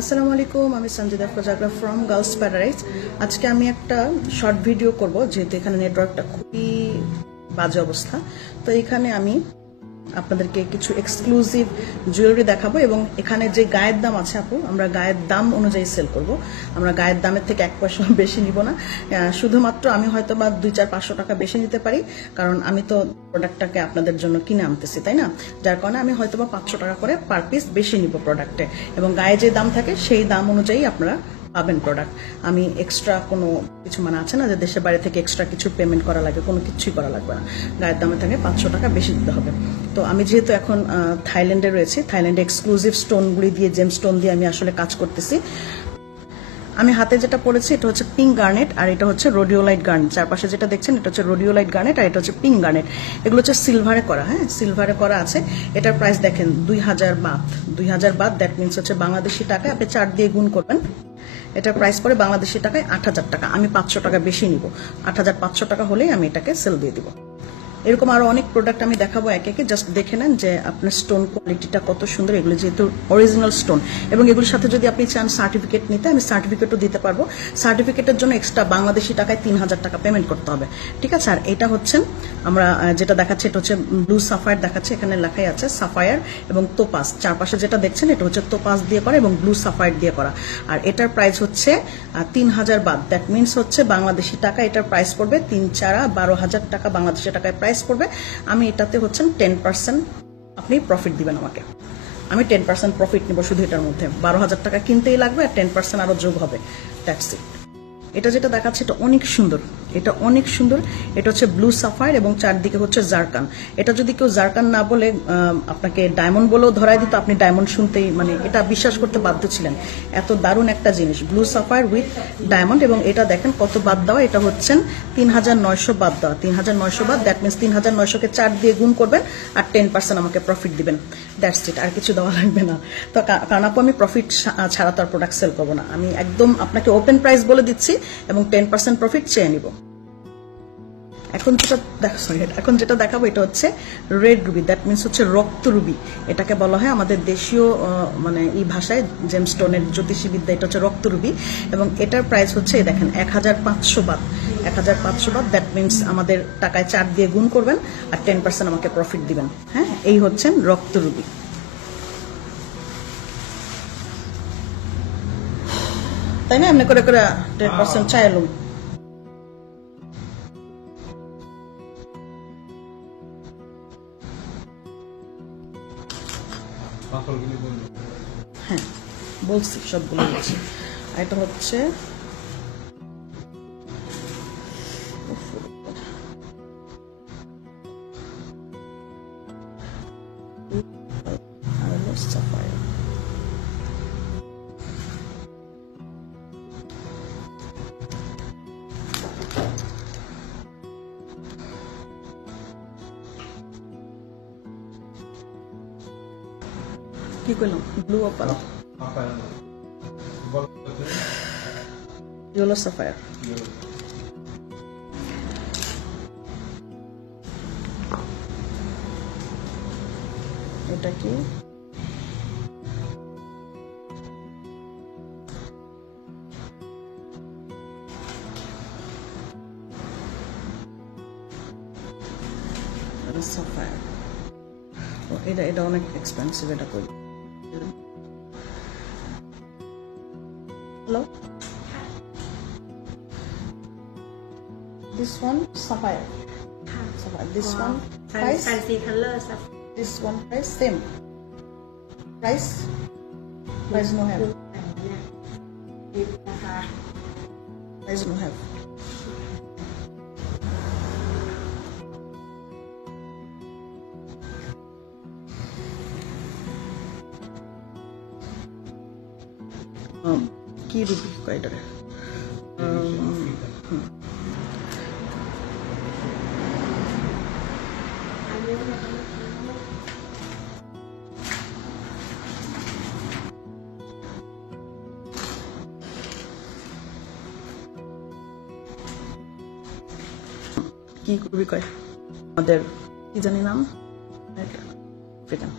আসসালামু আলাইকুম, আমি সঞ্জিদা ফোজাগ্রাফ ফ্রম গার্লস প্যারাডাইস। আজকে আমি একটা শর্ট ভিডিও করব, যেহেতু এখানে নেটওয়ার্কটা খুবই বাজে অবস্থা। তো এখানে আমি আপনাদেরকে কিছু এক্সক্লুসিভ জুয়েলারি দেখাবো এবং এখানে যে গায়ের দাম আছে আপু, আমরা গায়ের দাম অনুযায়ী সেল করব। আমরা গায়ের দামের থেকে 1 পয়সা বেশি নিব না। শুধুমাত্র আমি হয়তো বা 2-4-500 টাকা বেশি নিতে পারি, কারণ আমি তো প্রোডাক্টটাকে আপনাদের জন্য কিনে আনতেছি, তাই না? যার কারণে আমি হয়তো বা 500 টাকা করে পার পিস বেশি নিব প্রোডাক্টে, এবং গায়ে যে দাম থাকে সেই দাম অনুযায়ী আপনারা পাবেন প্রোডাক্ট। আমি এক্সট্রা কোনো কিছু আছে না যে দেশের বাইরে থেকে এক্সট্রা কিছু পেমেন্ট করা লাগে, কোনো কিছুই করা লাগবে না। গায়ের দামে থাকে 500 টাকা বেশি দিতে হবে। তো আমি যেহেতু এখন থাইল্যান্ডে রয়েছি, থাইল্যান্ডে এক্সক্লুসিভ স্টোনগুলি দিয়ে, জেম স্টোন দিয়ে আমি আসলে কাজ করতেছি। আমি হাতে যেটা পরেছি এটা হচ্ছে পিঙ্ক গার্নেট, আর এটা হচ্ছে রোডিওলাইট গার্নেট। চারপাশে যেটা দেখছেন এটা হচ্ছে রোডিওলাইট গার্নেট, আর এটা হচ্ছে পিঙ্ক গার্নেট। এগুলো হচ্ছে সিলভারে করা। হ্যাঁ, সিলভারে করা আছে। এটার প্রাইস দেখেন 2000 বাত। 2000 বাত, দ্যাট মিনস হচ্ছে বাংলাদেশি টাকায় আপনি 4 দিয়ে গুণ করবেন। এটার প্রাইস পড়ে বাংলাদেশি টাকায় 8000 টাকা। আমি 500 টাকা বেশি নিব। 8500 টাকা হলেই আমি এটাকে সেল দিয়ে দিব। এরকম আরো অনেক প্রোডাক্ট আমি দেখাবো একে একে। জাস্ট দেখে নেন যে আপনার স্টোন কোয়ালিটিটা কত সুন্দর। এগুলো যেহেতু অরিজিনাল স্টোন, এবং এগুলোর সাথে যদি আপনি চান সার্টিফিকেট নিতে, আমি সার্টিফিকেটও দিতে পারবো। সার্টিফিকেটের জন্য এক্সট্রা বাংলাদেশি টাকায় 3000 টাকা পেমেন্ট করতে হবে। ঠিক আছে। আর এটা হচ্ছে আমরা যেটা দেখাচ্ছি, এটা হচ্ছে ব্লু সাফায়ার দেখাচ্ছে। এখানে লেখাই আছে সাফায়ার এবং তোপাস। চারপাশে যেটা দেখছেন এটা হচ্ছে তোপাস দিয়ে করা এবং ব্লু সাফায়ার দিয়ে করা। আর এটার প্রাইস হচ্ছে 3000 বাদ। দ্যাট মিনস হচ্ছে বাংলাদেশি টাকা এটার প্রাইস পড়বে 3-4-12,000 টাকা বাংলাদেশি টাকায় প্রাইস পড়বে। আমি এটাতে হচ্ছেন 10% আপনি প্রফিট দিবেন আমাকে। আমি 10% প্রফিট নিব শুধু এটার মধ্যে। 12,000 টাকা কিনতেই লাগবে, আর 10% আরো যোগ হবে। That's it. এটা যেটা দেখাচ্ছে এটা অনেক সুন্দর। এটা অনেক সুন্দর। এটা হচ্ছে ব্লু সাফায়ার এবং চারদিকে হচ্ছে জারকান। এটা যদি কেউ জারকান না বলে আপনাকে ডায়মন্ড বলেও ধরাই দিত, আপনি ডায়মন্ড শুনতেই এটা বিশ্বাস করতে বাধ্য ছিলেন। এত দারুণ একটা জিনিস, ব্লু সাফায়ার উইথ ডায়মন্ড। এবং এটা দেখেন কত বাদ দেওয়া। এটা হচ্ছেন 3900 বাদ দেওয়া। 3900 বাদ, দ্যাট মিনস 3900-কে 4 দিয়ে গুণ করবেন আর 10% আমাকে প্রফিট দিবেন। That's it. আর কিছু দেওয়া লাগবে না। তো কারণ আপু আমি প্রফিট ছাড়া তার প্রোডাক্ট সেল করবো না। আমি একদম আপনাকে ওপেন প্রাইস বলে দিচ্ছি এবং 10% প্রফিট চেয়ে নিব। এখন যেটা দেখাবো এটা হচ্ছে রেড রুবি। দ্যাট মিনস হচ্ছে রক্ত রুবি। এটাকে বলা হয় আমাদের দেশীয় এই ভাষায় জেমস্টোনের জ্যোতিষী বিদ্যা, এটা হচ্ছে রক্ত রুবি। এবং এটার প্রাইস হচ্ছে দেখেন 1500 বাত। 1500 বাত, দ্যাট মিনস আমাদের টাকায় 4 দিয়ে গুণ করবেন আর 10% আমাকে প্রফিট দিবেন। হ্যাঁ, এই হচ্ছেন রক্ত রুবি। তাই না? এমনি করে 10% চাইলুম। হ্যাঁ, বলছি সবগুলো বলছি। আর এটা হচ্ছে সাফায়ার। কি কইলাম? Blue opal, yellow Sapphire. এটা কি? সাফায়ার। এটা অনেক এক্সপেন্সিভ। এটা কই? Hello? This one sapphire. Sapphire. This one price. Fancy color stuff. This one price same. Price. Price no have. Price no have. কি রুবি কয়টারে? কি রুবি কয় আমাদের? কি জানি নাম? আফ্রিকান।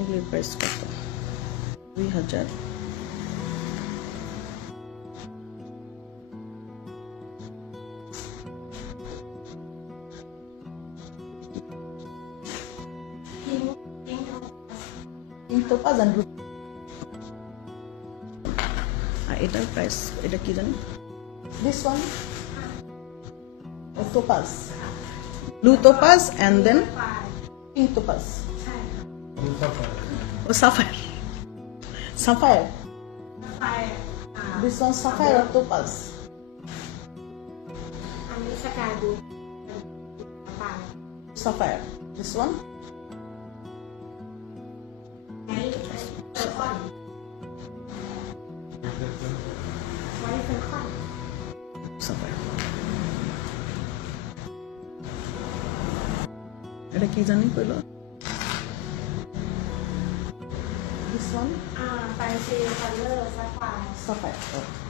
এগুলির প্রাইস কত? 2000। Topaz and ruby. এটার প্রাইস, এটা কি জানি? This one, topaz, blue topaz, and then pink topaz. Oh, sapphire. Sapphire. This one sapphire or topaz? Sapphire. This one. Sapphire. এটা কি জানি কইলো? This one? Fancy color sapphire. Sapphire. Okay.